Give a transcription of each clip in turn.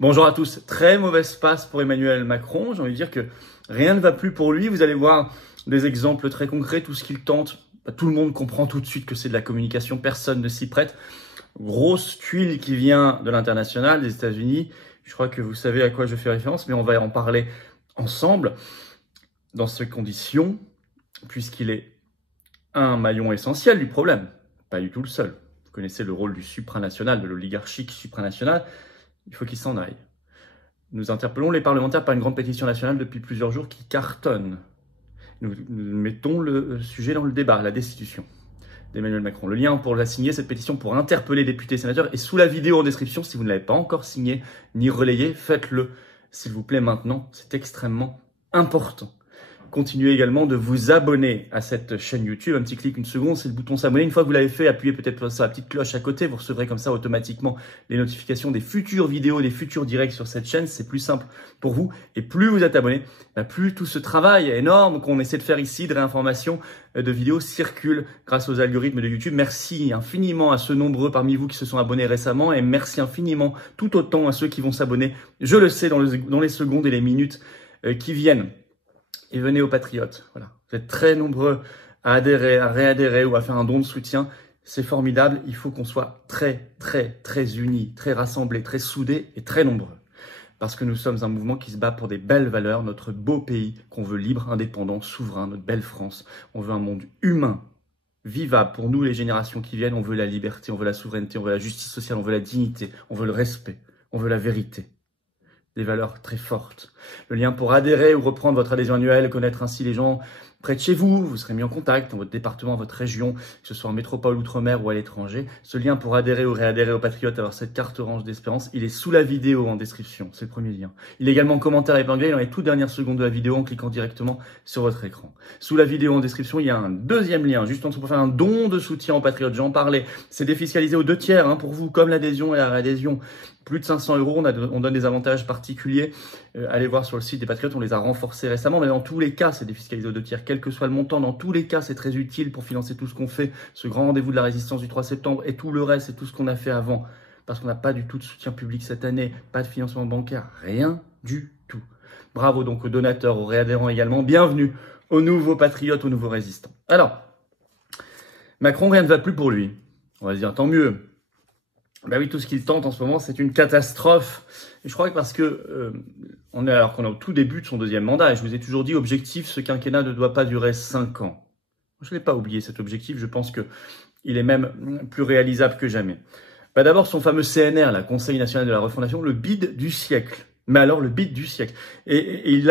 Bonjour à tous. Très mauvaise passe pour Emmanuel Macron. J'ai envie de dire que rien ne va plus pour lui. Vous allez voir des exemples très concrets. Tout ce qu'il tente, tout le monde comprend tout de suite que c'est de la communication. Personne ne s'y prête. Grosse tuile qui vient de l'international, des États-Unis. Je crois que vous savez à quoi je fais référence, mais on va en parler ensemble dans ces conditions, puisqu'il est un maillon essentiel du problème. Pas du tout le seul. Vous connaissez le rôle du supranational, de l'oligarchique supranational. Il faut qu'il s'en aille. Nous interpellons les parlementaires par une grande pétition nationale depuis plusieurs jours qui cartonne. Nous mettons le sujet dans le débat, la destitution d'Emmanuel Macron. Le lien pour la signer, cette pétition pour interpeller députés et sénateurs, est sous la vidéo en description. Si vous ne l'avez pas encore signée ni relayée, faites-le, s'il vous plaît, maintenant. C'est extrêmement important. Continuez également de vous abonner à cette chaîne YouTube. Un petit clic, une seconde, c'est le bouton s'abonner. Une fois que vous l'avez fait, appuyez peut-être sur la petite cloche à côté. Vous recevrez comme ça automatiquement les notifications des futures vidéos, des futurs directs sur cette chaîne. C'est plus simple pour vous. Et plus vous êtes abonné, plus tout ce travail énorme qu'on essaie de faire ici, de réinformation, de vidéos, circule grâce aux algorithmes de YouTube. Merci infiniment à ceux nombreux parmi vous qui se sont abonnés récemment. Et merci infiniment tout autant à ceux qui vont s'abonner, je le sais, dans les secondes et les minutes qui viennent. Et venez aux Patriotes. Voilà. Vous êtes très nombreux à adhérer, à réadhérer ou à faire un don de soutien. C'est formidable. Il faut qu'on soit très unis, très rassemblés, très soudés et très nombreux. Parce que nous sommes un mouvement qui se bat pour des belles valeurs, notre beau pays qu'on veut libre, indépendant, souverain, notre belle France. On veut un monde humain, vivable pour nous, les générations qui viennent. On veut la liberté, on veut la souveraineté, on veut la justice sociale, on veut la dignité, on veut le respect, on veut la vérité. Des valeurs très fortes. Le lien pour adhérer ou reprendre votre adhésion annuelle, connaître ainsi les gens près de chez vous, vous serez mis en contact dans votre département, votre région, que ce soit en métropole, outre-mer ou à l'étranger. Ce lien pour adhérer ou réadhérer aux Patriotes, avoir cette carte orange d'espérance, il est sous la vidéo en description, c'est le premier lien. Il est également en commentaire épinglé dans les toutes dernières secondes de la vidéo en cliquant directement sur votre écran. Sous la vidéo en description, il y a un deuxième lien, juste en dessous pour faire un don de soutien aux Patriotes, j'en parlais. C'est défiscalisé aux 2/3 pour vous, comme l'adhésion et la réadhésion. Plus de 500 €, on donne des avantages particuliers. Allez voir sur le site des Patriotes, on les a renforcés récemment, mais dans tous les cas, c'est défiscalisé aux 2/3, quel que soit le montant. Dans tous les cas, c'est très utile pour financer tout ce qu'on fait, ce grand rendez-vous de la résistance du 3 septembre et tout le reste, et tout ce qu'on a fait avant. Parce qu'on n'a pas du tout de soutien public cette année, pas de financement bancaire, rien du tout. Bravo donc aux donateurs, aux réadhérents également. Bienvenue aux nouveaux Patriotes, aux nouveaux résistants. Alors, Macron, rien ne va plus pour lui. On va se dire, tant mieux. Ben oui, tout ce qu'il tente en ce moment, c'est une catastrophe. Et je crois que parce que alors qu'on est au tout début de son deuxième mandat, et je vous ai toujours dit, objectif, ce quinquennat ne doit pas durer 5 ans. Je ne l'ai pas oublié cet objectif, je pense que il est même plus réalisable que jamais. Ben d'abord, son fameux CNR, la Conseil national de la refondation, le bid du siècle. Mais alors, le bid du siècle. Et il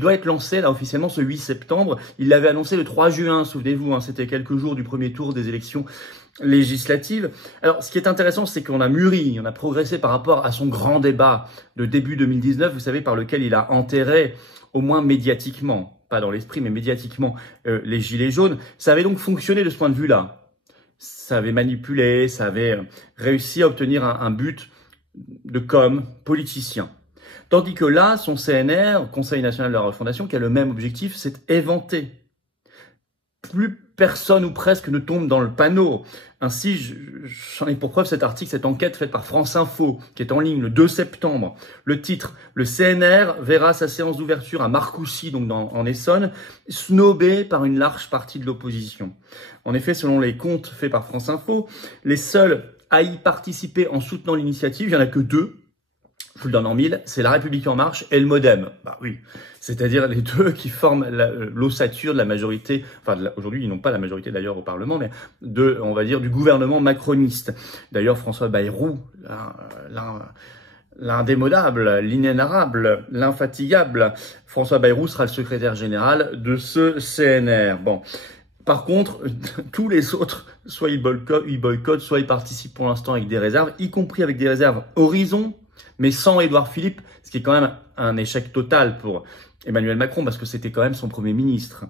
doit être lancé, là, officiellement, ce 8 septembre. Il l'avait annoncé le 3 juin, souvenez-vous, c'était quelques jours du premier tour des élections législatives. Alors, ce qui est intéressant, c'est qu'on a mûri, on a progressé par rapport à son grand débat de début 2019, vous savez, par lequel il a enterré, au moins médiatiquement, pas dans l'esprit, mais médiatiquement, les gilets jaunes. Ça avait donc fonctionné de ce point de vue-là. Ça avait manipulé, ça avait réussi à obtenir un but de com politicien. Tandis que là, son CNR, Conseil national de la refondation, qui a le même objectif, c'est éventé. Plus personne ou presque ne tombe dans le panneau. Ainsi, j'en ai pour preuve cet article, cette enquête faite par France Info, qui est en ligne le 2 septembre. Le titre, le CNR verra sa séance d'ouverture à Marcoussis, donc en Essonne, snobé par une large partie de l'opposition. En effet, selon les comptes faits par France Info, les seuls à y participer en soutenant l'initiative, il n'y en a que 2. Je vous le donne en mille, c'est La République En Marche et le MoDem. Bah oui, c'est-à-dire les deux qui forment l'ossature de la majorité, enfin aujourd'hui ils n'ont pas la majorité d'ailleurs au Parlement, mais on va dire, du gouvernement macroniste. D'ailleurs François Bayrou, l'indémodable, l'inénarrable, l'infatigable, François Bayrou sera le secrétaire général de ce CNR. Bon. Par contre, tous les autres, soit ils boycottent, soit ils participent pour l'instant avec des réserves, y compris avec des réserves Horizon, mais sans Édouard Philippe, ce qui est quand même un échec total pour Emmanuel Macron, parce que c'était quand même son Premier ministre.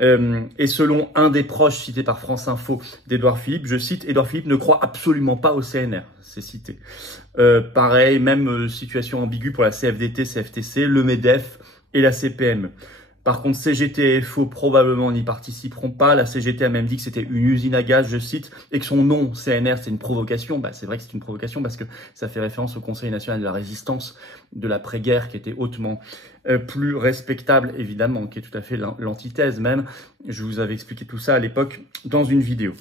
Et selon un des proches cités par France Info d'Édouard Philippe, je cite, Édouard Philippe ne croit absolument pas au CNR, c'est cité. Pareil, même situation ambiguë pour la CFDT, CFTC, le MEDEF et la CPME. Par contre, CGT et FO probablement n'y participeront pas. La CGT a même dit que c'était une usine à gaz, je cite, et que son nom, CNR, c'est une provocation. C'est vrai que c'est une provocation parce que ça fait référence au Conseil national de la résistance de l'après-guerre qui était hautement plus respectable, évidemment, qui est tout à fait l'antithèse même. Je vous avais expliqué tout ça à l'époque dans une vidéo.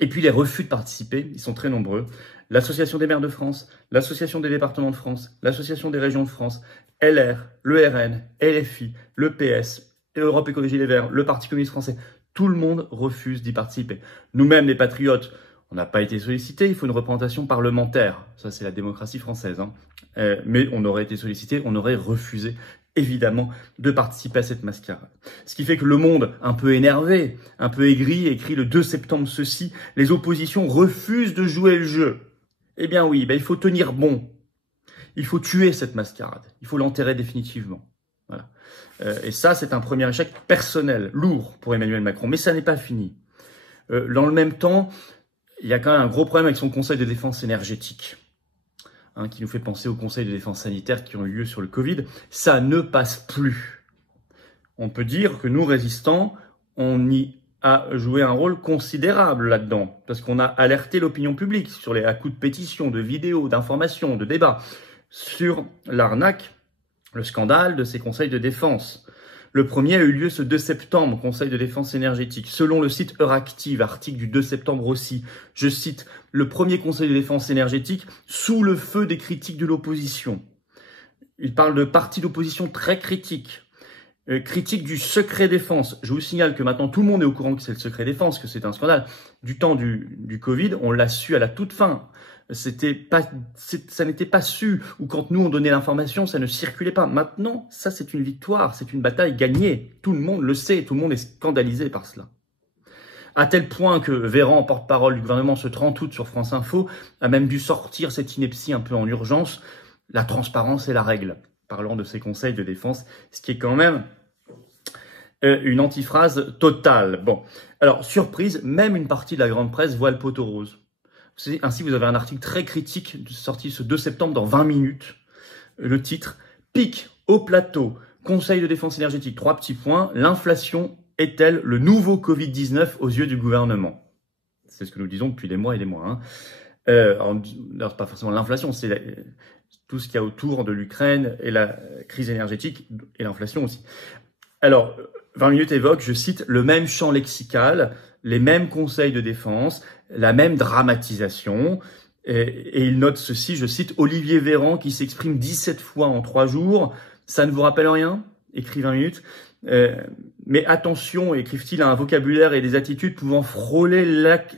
Et puis les refus de participer, ils sont très nombreux. L'Association des maires de France, l'Association des départements de France, l'Association des régions de France, LR, le RN, LFI, le PS, Europe Écologie Les Verts, le Parti communiste français, tout le monde refuse d'y participer. Nous-mêmes, les patriotes, on n'a pas été sollicités, il faut une représentation parlementaire. Ça, c'est la démocratie française. Mais on aurait été sollicités, on aurait refusé, évidemment, de participer à cette mascarade. Ce qui fait que Le Monde, un peu énervé, un peu aigri, écrit le 2 septembre ceci, les oppositions refusent de jouer le jeu. Eh bien oui, il faut tenir bon. Il faut tuer cette mascarade. Il faut l'enterrer définitivement. Voilà. Et ça, c'est un premier échec personnel, lourd pour Emmanuel Macron. Mais ça n'est pas fini. Dans le même temps, il y a quand même un gros problème avec son conseil de défense énergétique, qui nous fait penser au conseil de défense sanitaire qui ont eu lieu sur le Covid. Ça ne passe plus. On peut dire que nous, résistants, on y a joué un rôle considérable là-dedans, parce qu'on a alerté l'opinion publique sur à coups de pétitions, de vidéos, d'informations, de débats, sur l'arnaque, le scandale de ces conseils de défense. Le premier a eu lieu ce 2 septembre, Conseil de défense énergétique. Selon le site Euractiv, article du 2 septembre aussi, je cite, le premier Conseil de défense énergétique sous le feu des critiques de l'opposition. Il parle de partis d'opposition très critiques. Critique du secret défense. Je vous signale que maintenant tout le monde est au courant que c'est le secret défense, que c'est un scandale. Du temps du Covid, on l'a su à la toute fin. Ça n'était pas su, ou quand nous on donnait l'information, ça ne circulait pas. Maintenant, ça c'est une victoire, c'est une bataille gagnée. Tout le monde le sait, tout le monde est scandalisé par cela. À tel point que Véran, porte-parole du gouvernement, ce 30 août sur France Info, a même dû sortir cette ineptie un peu en urgence. La transparence est la règle, parlant de ces conseils de défense, ce qui est quand même une antiphrase totale. Bon, alors surprise, même une partie de la grande presse voit le poteau rose. Ainsi, vous avez un article très critique sorti ce 2 septembre dans 20 minutes. Le titre « Pic au plateau, Conseil de défense énergétique, 3 petits points, l'inflation est-elle le nouveau Covid-19 aux yeux du gouvernement ?» C'est ce que nous disons depuis des mois et des mois. Alors, pas forcément l'inflation, c'est tout ce qu'il y a autour de l'Ukraine et la crise énergétique et l'inflation aussi. Alors, 20 minutes évoque, je cite, le même champ lexical, les mêmes conseils de défense, la même dramatisation. Et il note ceci, je cite, Olivier Véran qui s'exprime 17 fois en 3 jours. Ça ne vous rappelle rien? Écrit 20 minutes. Mais attention, écrivent-ils, à un vocabulaire et des attitudes pouvant frôler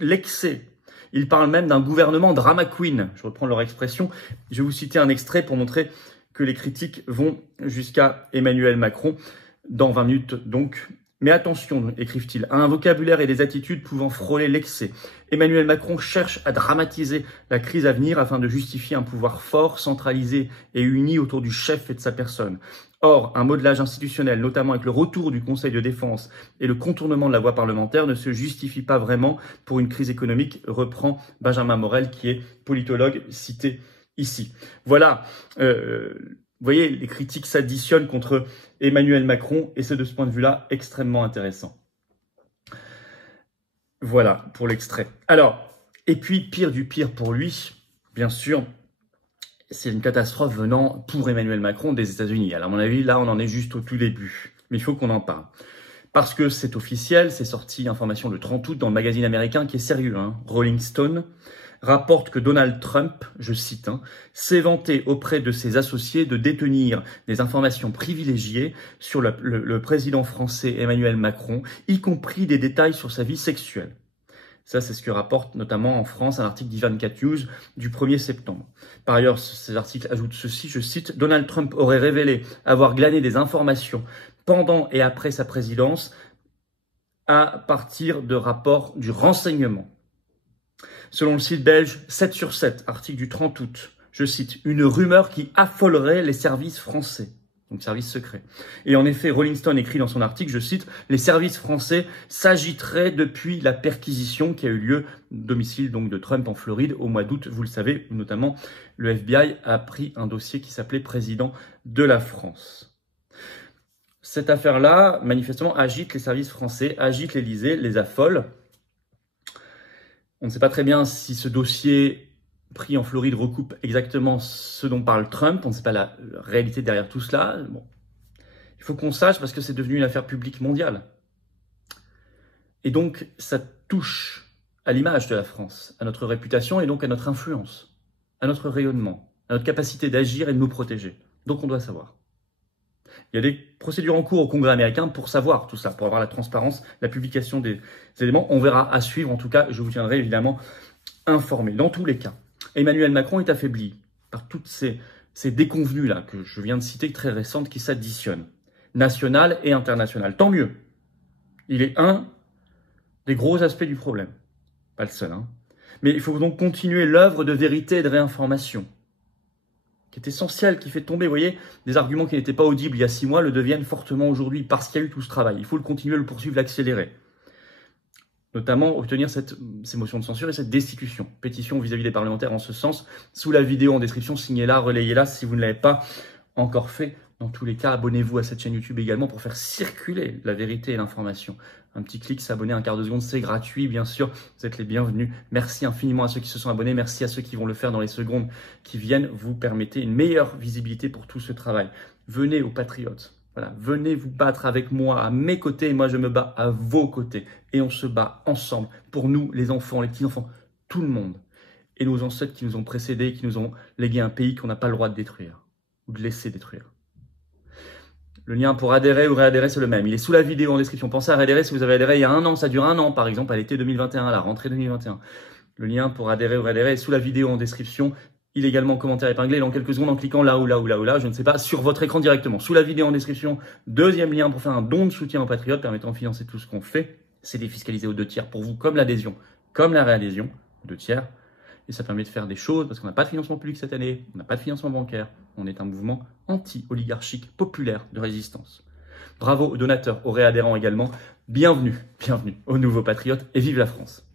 l'excès. Ils parlent même d'un gouvernement drama queen. Je reprends leur expression. Je vais vous citer un extrait pour montrer que les critiques vont jusqu'à Emmanuel Macron dans 20 minutes donc. Mais attention, écrivent-ils, à un vocabulaire et des attitudes pouvant frôler l'excès. Emmanuel Macron cherche à dramatiser la crise à venir afin de justifier un pouvoir fort, centralisé et uni autour du chef et de sa personne. Or, un modelage institutionnel, notamment avec le retour du Conseil de défense et le contournement de la voie parlementaire, ne se justifie pas vraiment pour une crise économique, reprend Benjamin Morel, qui est politologue cité ici. Voilà. Vous voyez, les critiques s'additionnent contre Emmanuel Macron et c'est de ce point de vue-là extrêmement intéressant. Voilà pour l'extrait. Alors, et puis pire du pire pour lui, bien sûr, c'est une catastrophe venant pour Emmanuel Macron des États-Unis. Alors à mon avis, là, on en est juste au tout début. Mais il faut qu'on en parle. Parce que c'est officiel, c'est sorti information le 30 août dans le magazine américain qui est sérieux, Rolling Stone, rapporte que Donald Trump, je cite, s'est vanté auprès de ses associés de détenir des informations privilégiées sur le président français Emmanuel Macron, y compris des détails sur sa vie sexuelle. Ça, c'est ce que rapporte notamment en France un article d'I24 News du 1er septembre. Par ailleurs, ces articles ajoutent ceci, je cite, Donald Trump aurait révélé avoir glané des informations pendant et après sa présidence à partir de rapports du renseignement. Selon le site belge 7/7, article du 30 août, je cite, une rumeur qui affolerait les services français, donc services secrets. Et en effet, Rolling Stone écrit dans son article, je cite, les services français s'agiteraient depuis la perquisition qui a eu lieu domicile donc de Trump en Floride au mois d'août. Vous le savez, notamment le FBI a pris un dossier qui s'appelait Président de la France. Cette affaire-là, manifestement, agite les services français, agite l'Élysée, les affole. On ne sait pas très bien si ce dossier pris en Floride recoupe exactement ce dont parle Trump. On ne sait pas la réalité derrière tout cela. Bon. Il faut qu'on sache parce que c'est devenu une affaire publique mondiale. Et donc, ça touche à l'image de la France, à notre réputation et donc à notre influence, à notre rayonnement, à notre capacité d'agir et de nous protéger. Donc, on doit savoir. Il y a des procédures en cours au Congrès américain pour savoir tout ça, pour avoir la transparence, la publication des éléments. On verra à suivre. En tout cas, je vous tiendrai évidemment informé. Dans tous les cas, Emmanuel Macron est affaibli par toutes ces déconvenues-là que je viens de citer, très récentes, qui s'additionnent, nationales et internationales. Tant mieux. Il est un des gros aspects du problème. Pas le seul, hein. Mais il faut donc continuer l'œuvre de vérité et de réinformation, qui est essentielle, qui fait tomber, vous voyez, des arguments qui n'étaient pas audibles il y a 6 mois le deviennent fortement aujourd'hui parce qu'il y a eu tout ce travail. Il faut le continuer, le poursuivre, l'accélérer. Notamment obtenir ces motions de censure et cette destitution. Pétition vis-à-vis des parlementaires en ce sens. Sous la vidéo en description, signez-la, relayez-la si vous ne l'avez pas encore fait. Dans tous les cas, abonnez-vous à cette chaîne YouTube également pour faire circuler la vérité et l'information. Un petit clic, s'abonner, un quart de seconde, c'est gratuit, bien sûr. Vous êtes les bienvenus. Merci infiniment à ceux qui se sont abonnés. Merci à ceux qui vont le faire dans les secondes qui viennent. Vous permettez une meilleure visibilité pour tout ce travail. Venez aux patriotes. Voilà, venez vous battre avec moi, à mes côtés, et moi je me bats à vos côtés. Et on se bat ensemble, pour nous, les enfants, les petits-enfants, tout le monde. Et nos ancêtres qui nous ont précédés, qui nous ont légué un pays qu'on n'a pas le droit de détruire, ou de laisser détruire. Le lien pour adhérer ou réadhérer, c'est le même. Il est sous la vidéo en description. Pensez à réadhérer si vous avez adhéré il y a 1 an. Ça dure 1 an, par exemple, à l'été 2021, à la rentrée 2021. Le lien pour adhérer ou réadhérer est sous la vidéo en description. Il est également commentaire épinglé dans quelques secondes en cliquant là ou là ou là ou là, je ne sais pas, sur votre écran directement. Sous la vidéo en description, 2e lien pour faire un don de soutien aux patriotes permettant de financer tout ce qu'on fait. C'est défiscalisé aux 2 tiers pour vous, comme l'adhésion, comme la réadhésion, 2 tiers. Et ça permet de faire des choses parce qu'on n'a pas de financement public cette année, on n'a pas de financement bancaire. On est un mouvement anti-oligarchique populaire de résistance. Bravo aux donateurs, aux réadhérents également. Bienvenue aux nouveaux patriotes et vive la France.